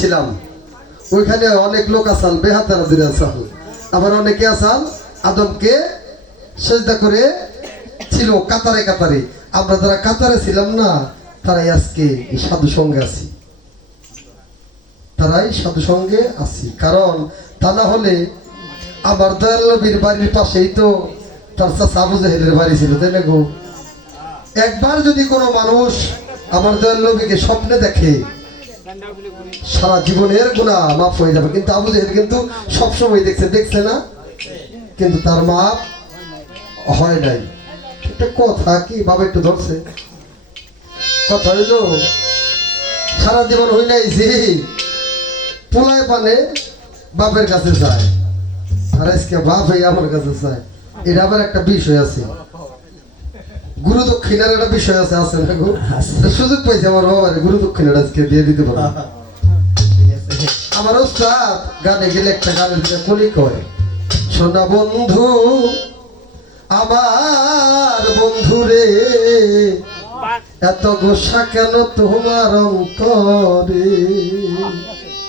ছিলাম ওইখানে অনেক লোক আসাল বেহাতারা দিলে আসাল, আবার অনেকে আসাল আদমকে সেজদা করে ছিল কাতারে কাতারে। আমরা যারা কাতারে ছিলাম না তারাই আজকে এই সাধু সঙ্গে আছি, তারাই সাধু সঙ্গে আছি। কারণ তা না হলে আমার দয়াল নবীর বাড়ির পাশেই তো তার চাচা আবু জাহেলের বাড়ি ছিল, তাই না গো? একবার যদি কোনো মানুষ আমার দয়াল নবীকে স্বপ্নে দেখে সারা জীবনের গুনাহ মাফ হয়ে যাবে। কিন্তু আবু জাহেল কিন্তু সবসময় দেখছে না, কিন্তু তার মাপ হয় নাই। একটা কথা কি বাবা একটু ধরছে কথা হইল, সারা জীবন হই নাই যে পোলায় পানে বাপের কাছে যায়, আর আজকে বাপ এই আমার কাছে চায়। এটা আবার একটা বিষয় আছে, গুরু দক্ষিণার একটা বিষয় আছে, আছে না গো? সুযোগ পাইছে আমার বাবার গুরু দক্ষিণাটা আজকে দিয়ে দিতে পারবো। আমার ওস্তাদ গানে গেলে একটা গানের দিকে কলি কয়, সোনা বন্ধু আমার বন্ধু রে, এত গোসা কেন তোমার অন্তরে।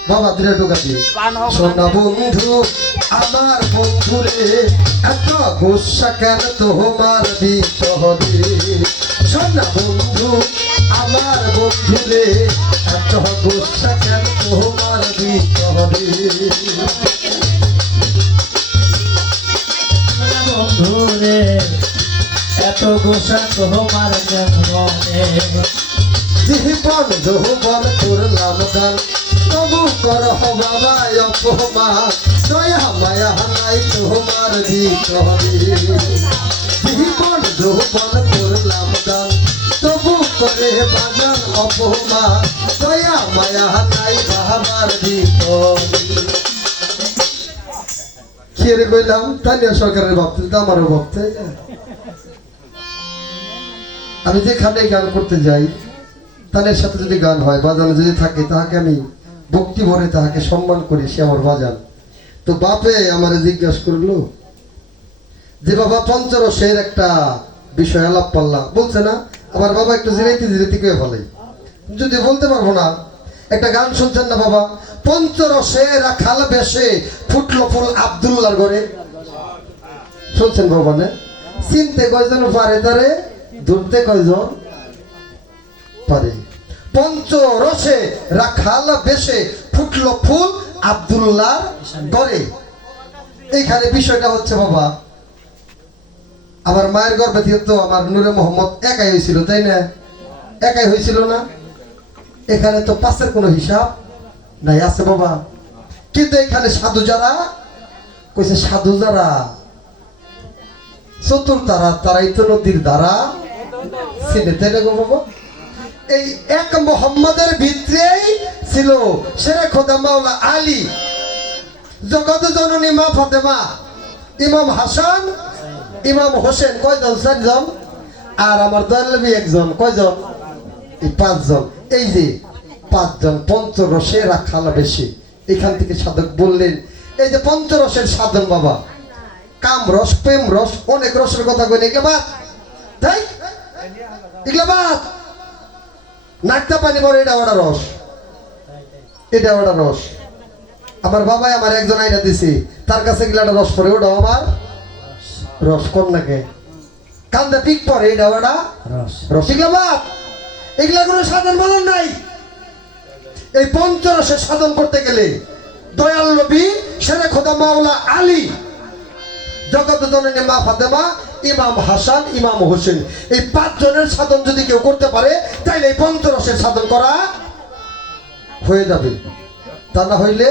বাবা দিলে ঢোকা দিয়ে, সোনা বন্ধু আমার বন্ধু রে, এত গোসা কেন তোমার ভিতরে। সোনা বন্ধু আমার বন্ধু রে, এত গোসা কেন তোমার ভিতরে। বন্ধুরে এত গোসা তোমার মনে, জীবন যৌবন করলাম গান, তবু কর বাবা অপমান, দয়া মায়া নাই তোমার ভিতরে। জীবন যৌবন করলাম গান, তবু করে বাজান অপমান, দয়া মায়া নাই বাবার ভিতরে। খেয়ে কইলাম তানিয়া সরকারের ভাবতে তো আমারও ভাবতে। আমি যেখানে গান করতে যাই তাদের সাথে যদি গান হয়, বাজানো যদি থাকে, তাহাকে আমি ভক্তি ভরে তাহাকে সম্মান করি, সে আমার বাজান। তো বাপে আমার জিজ্ঞাসা করলো যে বাবা পঞ্চরসের একটা বিষয় আলাপ পাল্লা বলছে না, আমার বাবা একটু জিরাইতে করে ফেলে, যদি বলতে পারবো না। একটা গান শুনছেন না বাবা, পঞ্চরসে রাখাল বেশে ফুটলো ফুল আব্দুল্লাহর ঘরে, শুনছেন বাবা না? চিনতে কয়জন পারে তারে, ধরতে কয়জন পারে। পঞ্চরসে রাখাল বেশে ফুটলো ফুল আব্দুল্লাহর ঘরে। এইখানে বিষয়টা হচ্ছে বাবা, আমার মায়ের গর্ভে থেকে তো আমার নূরে মোহাম্মদ একাই হয়েছিল, তাই না? একাই হয়েছিল না? এখানে তো পাশের কোনো হিসাব নাই, আছে বাবা। কিন্তু এখানে সাধু যারা কইছে, সাধু যারা চতুর তারা, তারাই তো নদীর দ্বারা চিনে, তাই না গো বাবা? এই এক মোহাম্মদের ভিতরেই ছিল শেরে খোদা মাওলা আলী, জগৎ জননী মা ফাতেমা, ইমাম হাসান, ইমাম হোসেন, কয়জন? 4 জন। আর আমার দয়াল নবী একজন, কয়জন? এই 5 জন। এই যে 5 জন পঞ্চরসে রাখাল বেশি। এখান থেকে সাধক বললেন এই যে পঞ্চরসের সাধন বাবা, কাম রস, প্রেম রস, অনেক রসের কথা কই, এগুলা বাদ, তাই এগুলা বাদ। নাকটা পানি পরে, এটা ওটা রস, এটা ওটা রস। আমার বাবাই আমার একজন আইনা দিছে, তার কাছে গেলে রস পরে, ওটাও আমার রস। কোন নাকে কান্দা পিক পরে, এটা ওটা রস। এগুলা বাদ, এগুলা কোনো সাধন বলন নাই। এই পঞ্চরসের সাধন করতে গেলে দয়াল নবী, শেরে খোদা মাওলা আলী, জগৎ জননী মা ফাতেমা, ইমাম হাসান, ইমাম হোসেন, এই 5 জনের সাধন যদি কেউ করতে পারে তাইলে এই পঞ্চরসের সাধন করা হয়ে যাবে, তা না হইলে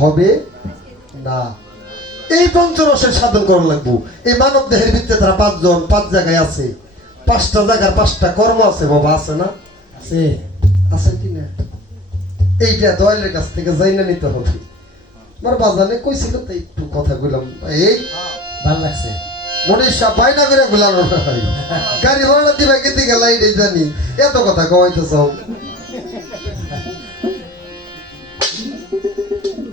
হবে না। এই পঞ্চরসের সাধন করা লাগবো। এই মানব দেহের ভিতরে তারা 5 জন 5 জায়গায় আছে, 5টা জায়গার 5টা কর্ম আছে বাবা, আছে না? আছে, আছে কি না? এইটা দয়ালের কাছ থেকে জাইনা নিতে হবে। আমার বাজানে কইছিল তাই একটু কথা কইলাম, এই ভালো লাগছে মনে বাইনা করে গুলানো নাই, গাড়ি ভাড়া দিবা কেতে গেলা এটাই জানি, এত কথা কইতেছ।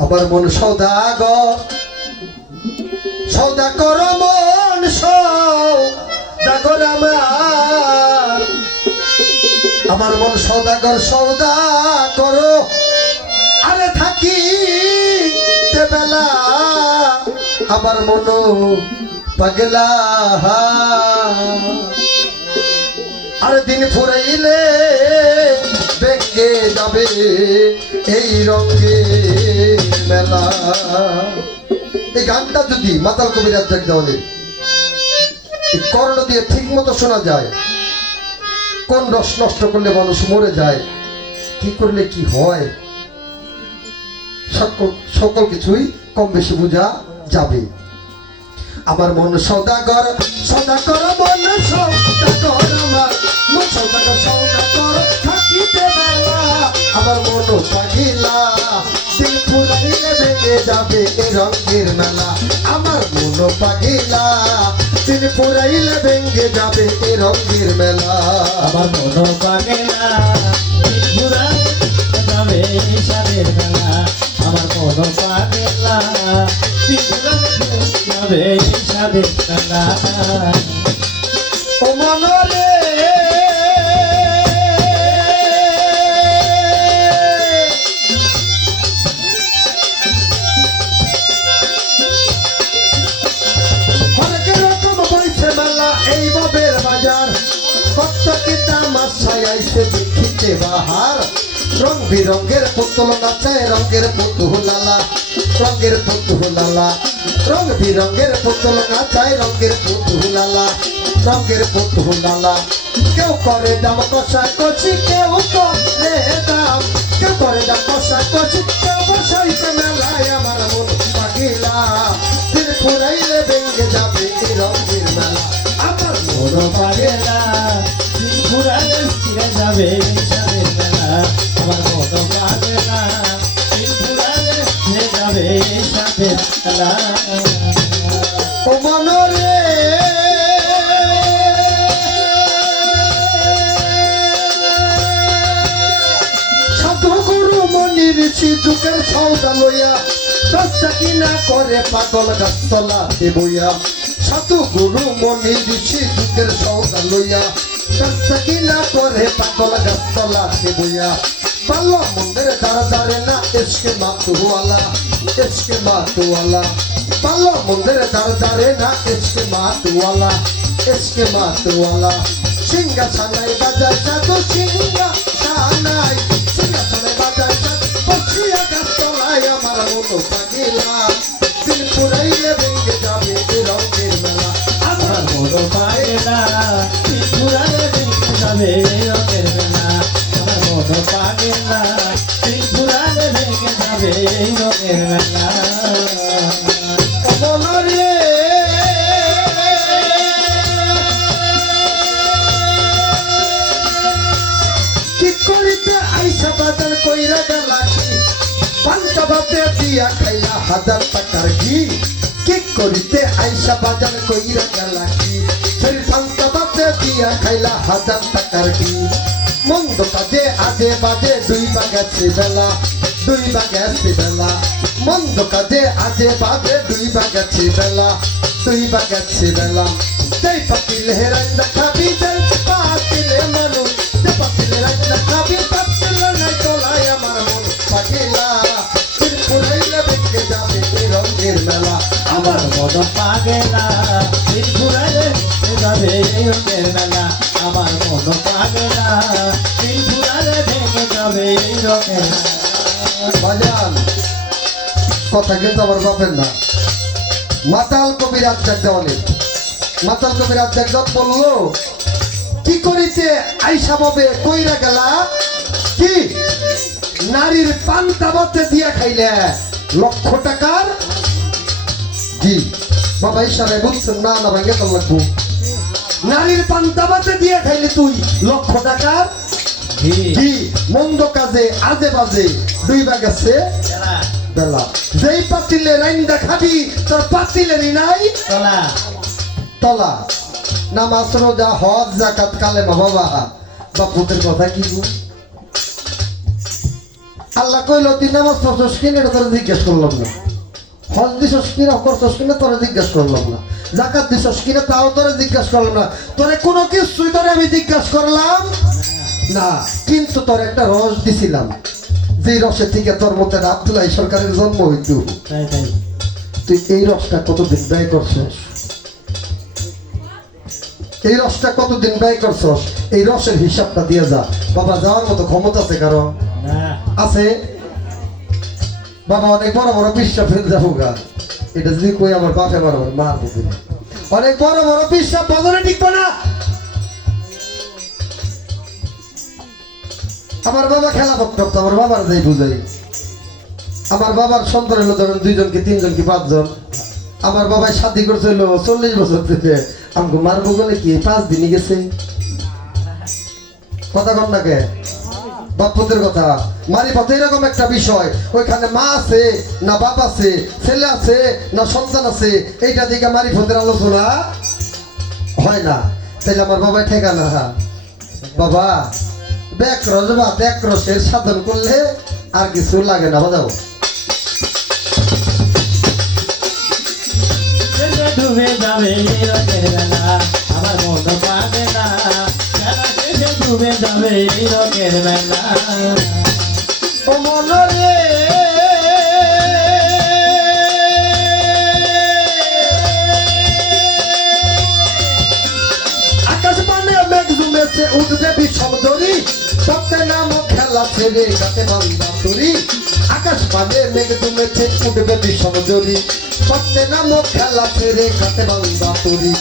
আমার মন সৌদাগর, সৌদা কর মন সৌদাগর আমার মন সৌদাগর, সৌদা করো আমার মন পাগলা আর দিন ফুরাইলে বেঁকে যাবে এই রঙের মেলা। এই গানটা যদি মাতাল কবি রাজ্জাক দেওয়ানের কর্ণ দিয়ে ঠিক মতো শোনা যায়, কোন রস নষ্ট করলে মানুষ মরে যায়, কি করলে কি হয়, সকল কিছুই কম বেশি বোঝা যাবে। আমার মন সদাগর সদাগর মন সদাগর আমার মন সদাগর সদাগর থাকিতে বেলা আমার মন পাগিলা দিল ফুরাইলে ভেঙে যাবে এ রঙের মেলা। আমার মন পাগিলা দিল ফুরাইলে ভেঙে যাবে এ রঙের মেলা। আমার মন পাগলা ফুরাইলে যাবে সাদের মেলা। আমার মন পাগলা যাবে সাদের মেলা। ও মনরে হরেক রকম বইছে মেলা এই ববের বাজার, কত কি তামাশায় আইছে দেখিতে বাহার। রং বিরঙ্গের পুতুল নাচায় রঙের পুতুলালা রঙের পুতুলালা রং বিরঙ্গের পুতুল নাচায় রঙের পুতুলালা রঙের পুতুলালা। কেউ করে দাম কষা কষি কেউ করে দাম, কেউ করে দাম কষা কষি কেউ বসাইছে মেলায় আমার মন পাগিলা দিন ফুরাইলে ভেঙে যাবে এই রঙের মেলা। আমার মন পাগলা ফুরাইলে ফিরে যাবে সাদের মেলা। আমার মন পাগলা ফুরাইলে ফিরে যাবে সাদের মেলা। ও মনরে সাধু গুরু মনির সিদ্ধুকের সৌদা লইয়া দশটা কিনা করে পাগল গাছতলা দেবইয়া। সাধু গুরু মনির সিদ্ধুকের সৌদা লইয়া দশটা কিনা করে পাগল গাছতলা দেবইয়া। পাল্লা মন্দির দাঁড়া দাঁড়ে না এসকে মাতুয়ালা এসকে মাতুয়ালা পাল্লা মন্দির দাঁড়া দাঁড়ে না এসকে মাতুয়ালা এসকে মাতুয়ালা। সিংহা সানাই বাজার সাধু সিংহা সানাই সিংহা সানাই বাজার সাধু বসিয়া গাছতলায় আমার মন পাগিলা দিন ফুরাইলে ভেঙে যাবে এই রঙের মেলা। আমার মন পাগলা ফুরাইলে ভেঙে যাবে রঙের মেলা। আমার মন পাগলা ফুরাইলে ভেঙে যাবে রঙের মেলা। মনরে কি করিতে আইসা বাজার কইরা গেলা কি পান্তা ভাতে দিয়া খাইলা 1000 টাকার ঘি। কি করিতে আইসা বাজার কইরা গেলা কি সেই পান্তা ভাতে দিয়া খাইলা 1000 টাকার ঘি। মন্দ কাজে আজে বাজে দুই বাগেছে বেলা দুই বাগেছে বেলা মন্দ কাজে আজে বাজে দুই বাগেছে বেলা দুই বাগেছে বেলা। যেই পাতিলে রান্না খাবি যেই পাতিলে মানুষ যে পাতিলে রান্না খাবি পাতিলে নাই তোলায় আমার মন পাগিলা দিন ফুরাইলে ভেঙে যাবে এই রঙের মেলা। আমার মন পাগলা ফুরাইলে ভেঙে যাবে রঙের মেলা। আমার মন পাগলা ফুরাইলে ভেঙে যাবে রঙের মেলা। বাজান কথা কিন্তু আমার বাপের না, মাতাল কবি রাজ্জাক দেওয়ানের। মাতাল কবি রাজ্জাক দেওয়ান বললো কি করিতে আইসা ববে কইরা গেলা কি নারীর পান্তা ভাতে দিয়া খাইলে 1,00,000 টাকার জি। বাবা ইশারায় বুঝছেন না না ভাঙ্গে তো লাগবো। নারীর পান্তা ভাতে দিয়া খাইলে তুই 1,00,000 টাকার কি মন্দ কাজে আজে বাজে দুই বাগেছে বেলা। যেই পাতিলে রাইন্দা খাবি তোর পাতিলেরই নাই তোলা তলা। নামাজ রোজা হজ যাকাত কালেমা বাবা বাপুদের কথা কি গো? আল্লাহ কইল তুই নামাজ পড়ছস কিনা এটা তোরা জিজ্ঞেস করলাম না, হজ দিছস কিনা করছস কিনা তোরা জিজ্ঞেস করলাম না, যাকাত দিছস কিনা তাও তোরা জিজ্ঞেস করলাম না, তোরে কোনো কিছুই তোরে আমি জিজ্ঞেস করলাম না। কিন্তু তোর একটা রস দিছিলাম যে রসের থেকে তোর মতো আব্দুল্লাহ সরকারের জন্ম হইতো। তাই তাই তুই এই রসটা কতদিন ব্যয় করছস? এই রসটা কতদিন ব্যয় করছস? এই রসের হিসাবটা দিয়ে যা। বাবা যাওয়ার মতো ক্ষমতা আছে কারো? না আছে। বাবা অনেক বড় বড় বিশ্বাস ফেল যাবো গা, এটা যদি কই আমার বাপে বড় বড় মা বুঝি অনেক বড় বড় বিশ্বাস বদলে টিকবো না। আমার বাবা খেলা করতো, আমার বাবার যাই বুঝাই। আমার বাবার সন্তান হলো ধরেন 2 জন কি 3 জন কি 5 জন। আমার বাবাই শাদি করছিল 40 বছর থেকে, আমাকে মারবো বলে কি 5 দিনই গেছে। কথা কম নাকে বাপুদের কথা মারি পথে এরকম একটা বিষয়, ওইখানে মা আছে না বাপ আছে, ছেলে আছে না সন্তান আছে, এইটা দিকে মারি পথের আলোচনা হয় না। তাইলে আমার বাবাই ঠেকা না। বাবা ব্যাক্রস বা ব্যাক্রসের সাধন করলে আর কিছু লাগে না। বাজাও ডুবে যাবে এই রঙের বেলা আমার মন পাবে না, খেলা শেষে ডুবে যাবে এই রঙের বেলা। ও মনরে আকাশ মানে মেঘ জুমেছে উঠবে বিষম দড়ি, সত্যে নাম খেলা ছেড়ে গাতে বান্ধা তুরি। আকাশ মানে মেঘ জুমেছে উঠবে বিষম দড়ি, সত্যে নাম খেলা ছেড়ে গাতে বান্ধা তুরি।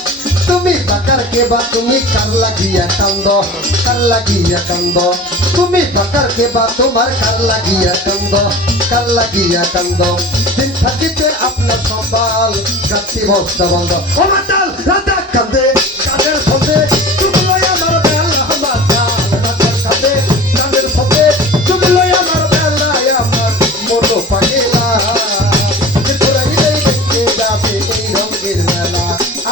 তুমি টাকার কে বা তুমি কার লাগিয়া কান্দ, কার লাগিয়া কান্দ। তুমি টাকার কে বা তোমার কার লাগিয়া কান্দ, কার লাগিয়া কান্দ। দিন থাকিতে আপনার সবাল গাছি বস্তা বন্ধ। ও মাতাল রাধা কান্দে কাদের ফোঁদে, তুমি লই আমার বেলা মাতাল রাধা কান্দে কাদের ফোঁদে, তুমি লই আমার বেলা আমার মনো পাগেলা। ত্রিপুরাইলেই দেখতে যাবে এই রঙের মেলা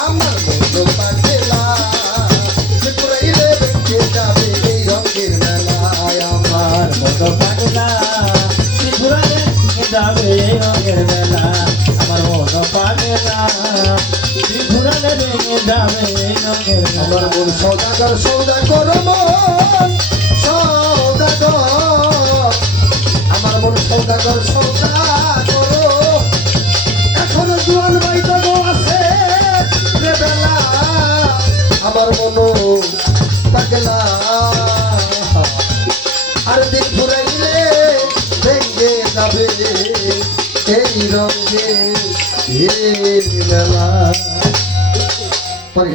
আমার মনো পাগেলা। ত্রিপুরাইলে দেখতে যাবে এই রঙের মেলা আমার মন পাগলা ত্রিপুরারে যাবে এই রঙের বেলা আমার মন পাগলা ত্রিপুরারে যাবে এই রঙের আমার বেলা। মন সৌদাগর সৌদাগর মন সৌদাগর, আমার মন সৌদাগর সৌদাগর। এখনো জোয়ান বাইতা গো আছে রে বেলা আমার মন পাগলা। আর দিন ঘুরাইলে ভেঙ্গে যাবে এই রঙে মেলা।